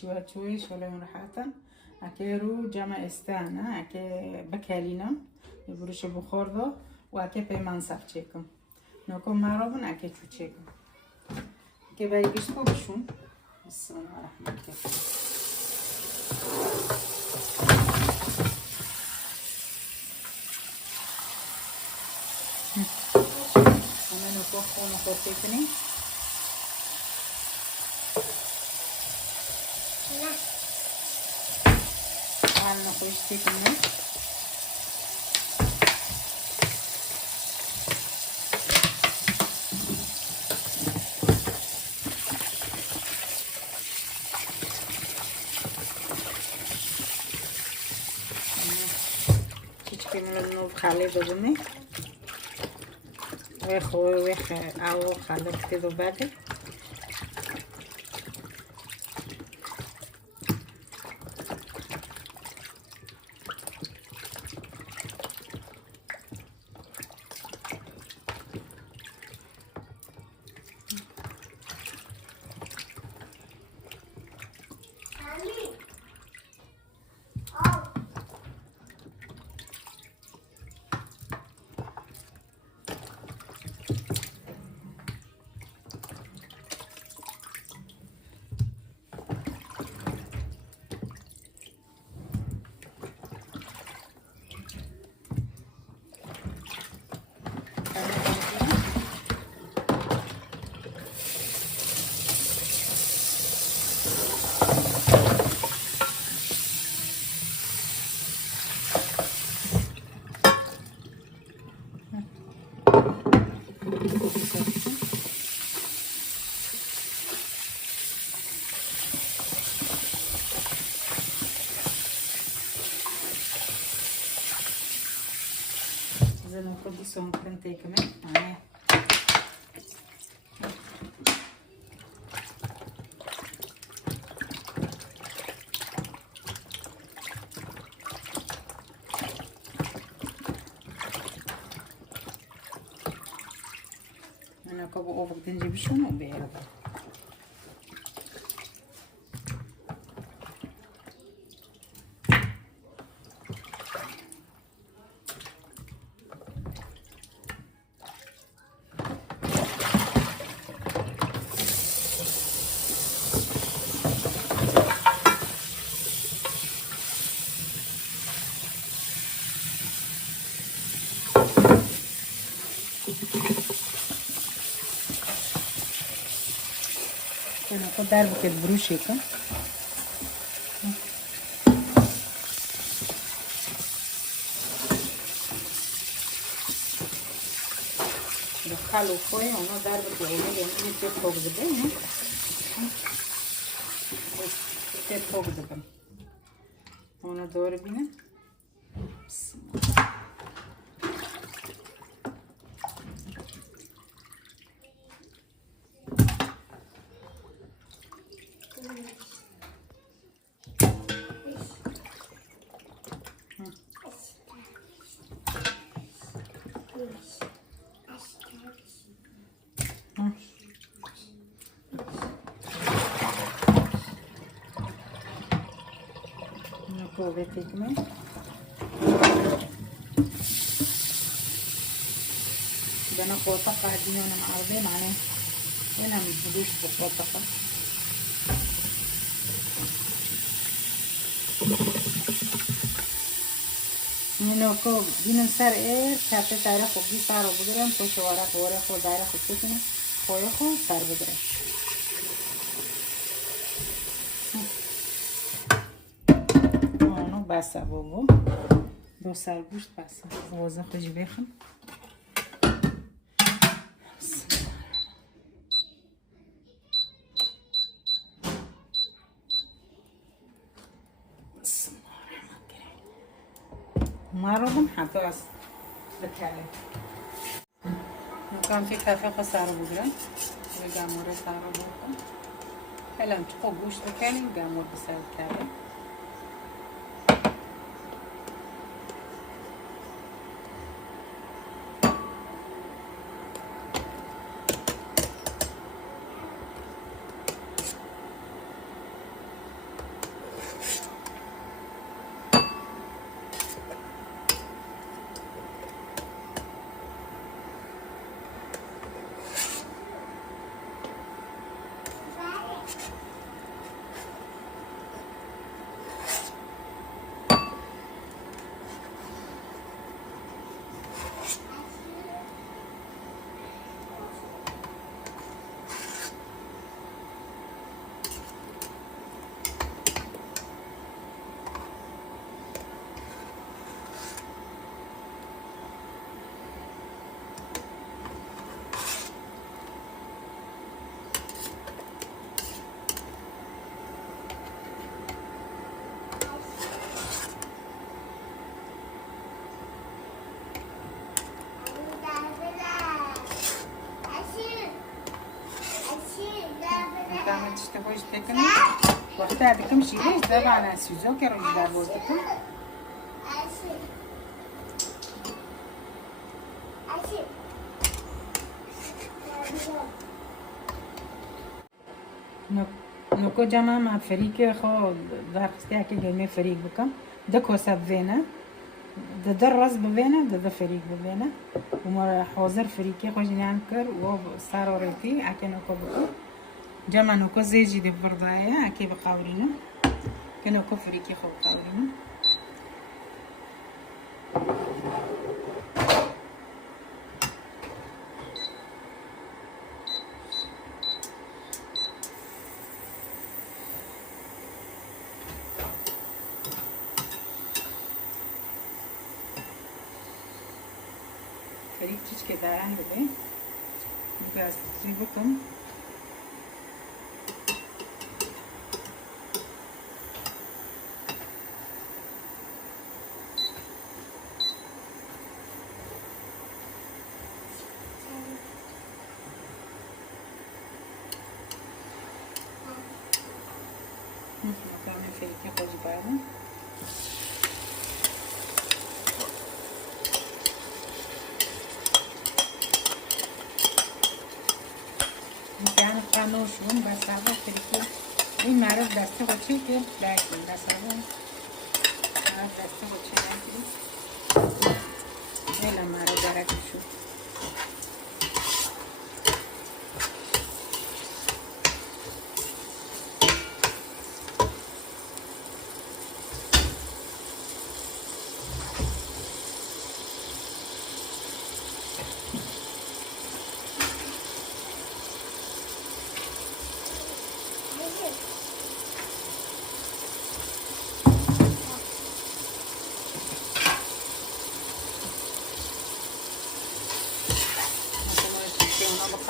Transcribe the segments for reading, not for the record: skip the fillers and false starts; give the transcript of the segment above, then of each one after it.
چوی شلون راحتن اکی رو جمع استانه اکی بکلینم بروش بخور دو و اکی پیمان صف چکم نکن مرابون اکی چو چکم که برای گشت بشون بسم الله الرحمن الرحیم همه نکو خون خورده کنیم همه خوشتی کنیم چیچکیمون رو خالی بزنیم ویخ او خالی بتیدو بده زنو خودی سومکن تیکمه آنه انا كابو اوفر تنجيب شنو بيرد انا خود در بکت بروشی کن دخلو خوی اونا در بکت اونه یعنی تیپ خوک دبه نه تیپ خوک دبه اونا دور بینه نکوه تیکمه دانا قوطقه هدینه معرضه معنی هنا مدوش بقوطقه اینو که بینم سر کفه داره خوبی سر رو بگیرم تو شواره خوره خود داره خوب بکنم خوی خود سر بگیرم اونو بسته بابا دو سر گوشت بسته وازه خوش بخم مارودم حتی از بکله نکام که کافه خود سر رو بگیرم و گموره سر رو بگیرم خیلی هم چه گوشت بکنیم گمور بسر بکله خوش تکنی وقتی ادکم شیرش دبعنا سوزو که روش در بودکم نوکو جمع ما فریک خو درخسته که گرمه فریک بکم ده کوسه بوینه ده در راز بوینه ده فریک بوینه و ما حاضر فریکی خوش نیم کر و سر آریتی اکی نوکو بکم جمع نوکو زیجی ده بردایه اکی بقاورینه که نوکو فریکی خو بقاورینه فریک چیز که دارن بده گاز زی بکن مقام فریک خوش باید نوشون بس هوا فریکی این معروف دسته قچه که لکن بس هوا معروف دسته قچه لکن ایلا معروف درک شد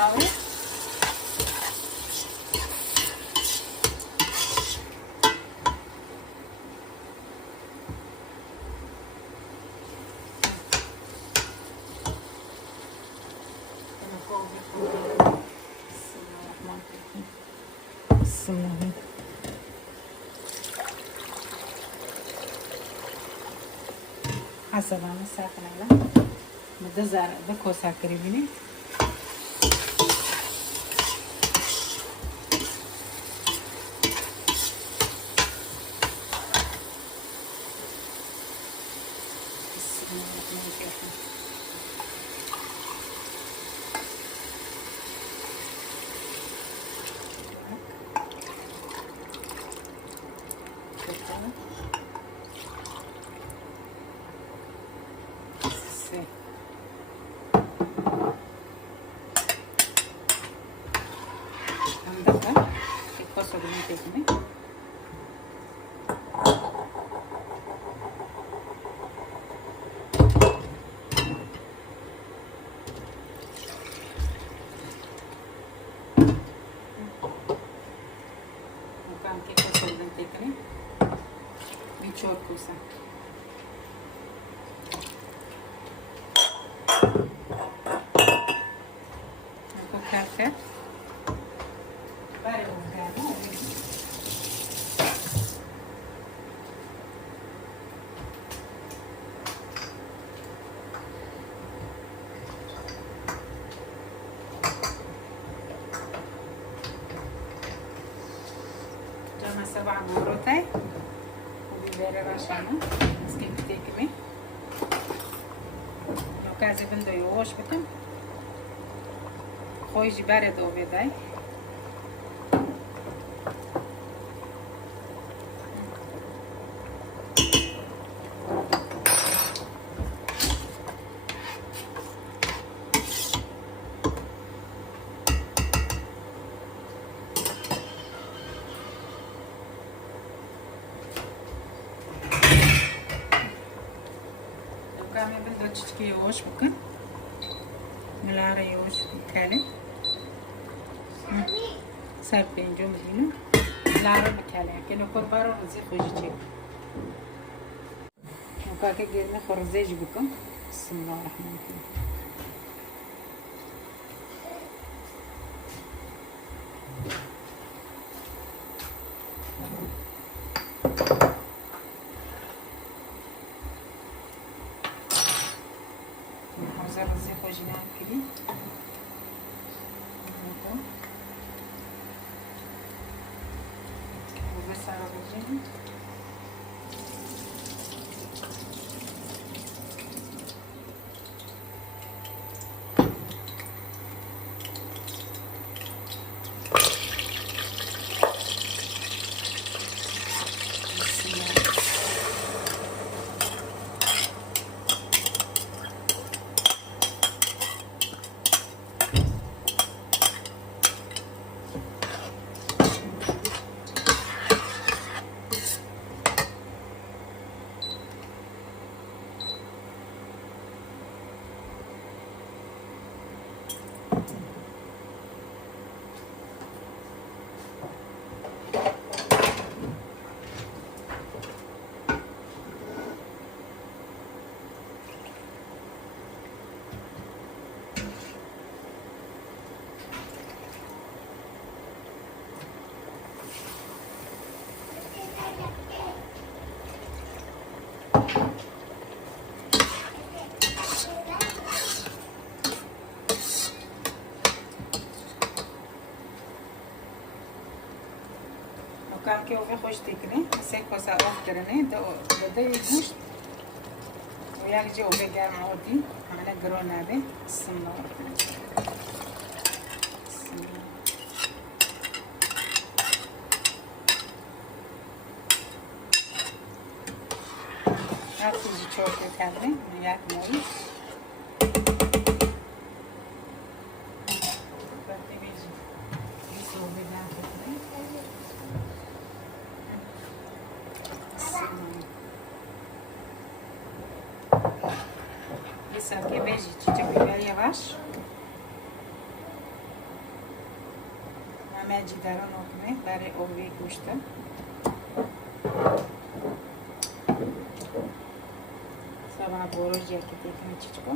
بقاوی بسم الله حسب انا ساكن على مدزر بكوسا قريبين Bichor kusa. Aku kakak. Baru kakak. Jam 7 مرتين. Bere rashana, skip tekme. No kaze bendo yosh bitim. Khoy jibare do beday. Kami bendo çiçki yoş bakın. Milara yoş bikale. Serpin jomzino. Milara bikale. Keno korbaro rozi khojiçi. Nokake gelme khorzej bakın. Bismillahirrahmanirrahim. خوشی نام کردی. بسر بجیم. کام که اوه خوش تکنه، سه کاسه آب کرده، دو گوشت و یک جا اوه گرم آدی، همه گران نده، بسم الله الرحمن الرحیم. هر چیزی چوبه کرده، یک موی. Sabe veji çiçek biber yavaş. Mameci daran okme bari ovi kuşta. Sabah boroj yakıtekini çiçko.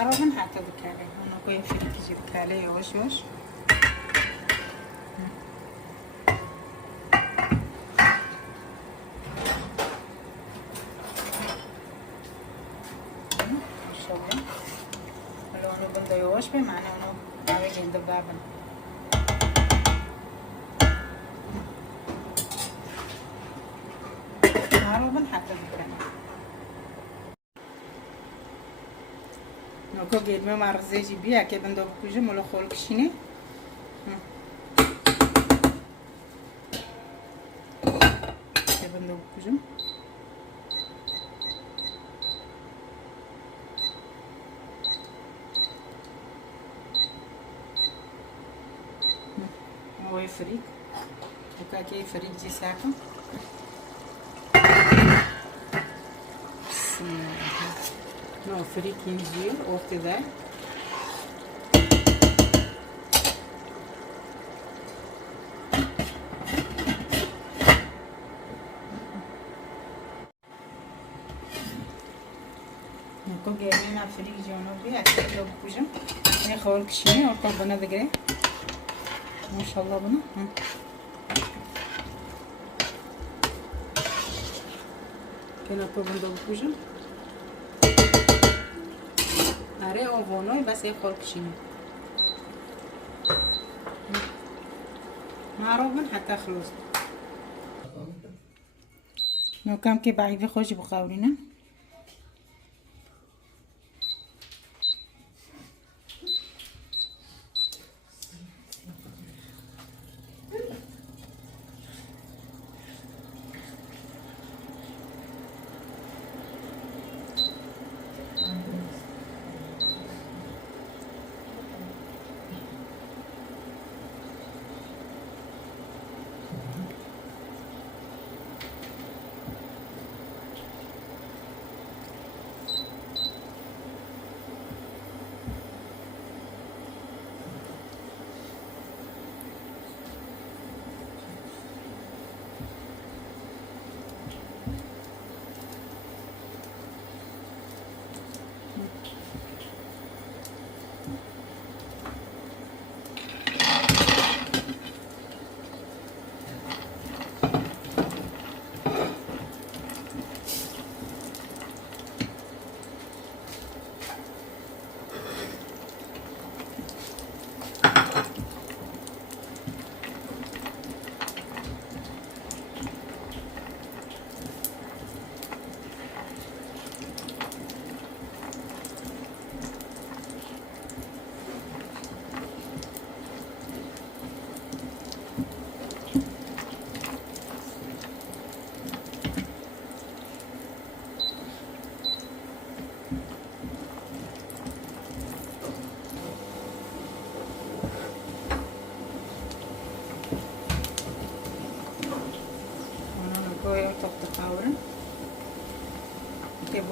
معروفن حتی بکله اونو باید فکری بکله یواش یواش ماشاءالله حالا اونو بنده یواش به معنی اونو باید گنده بابن معروفن حتی بکله نوکو گرمه مرزجی بیا که بنده بکوچه مال خال کشینه که بنده بکوچه موی فریک بکا که فریک جی ساکن No, frikinci ortada. نکو گرمی نه فریک جانبی اکثر لب کجم. نه خال کشیمی اور کار بنا بگیره. ماشاءالله بنا. که نکو بنا کجم. آره آوانای بس یه خال کشیمی معروفن حتی خلوص نوکم که بعیده خوش بخورینه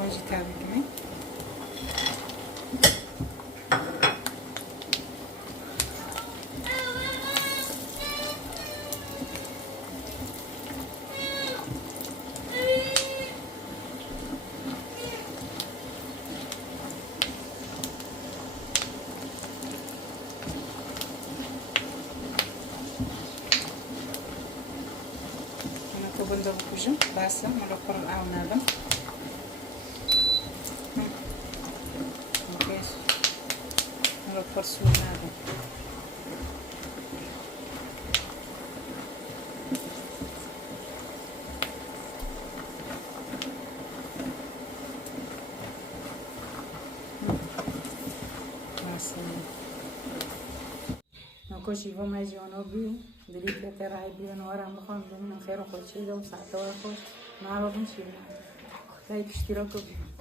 واجی تابیکنی بنده بکشم بسه مال خورم آو ندم مکیش مال فرسو ندم بسه نکوشی و مجیانو بیو دلیت که رای بیان وارم بخوام ببینم خیر و خوشی دارم ساعت و خوش معلوم شد. خدای اشتراک کنید.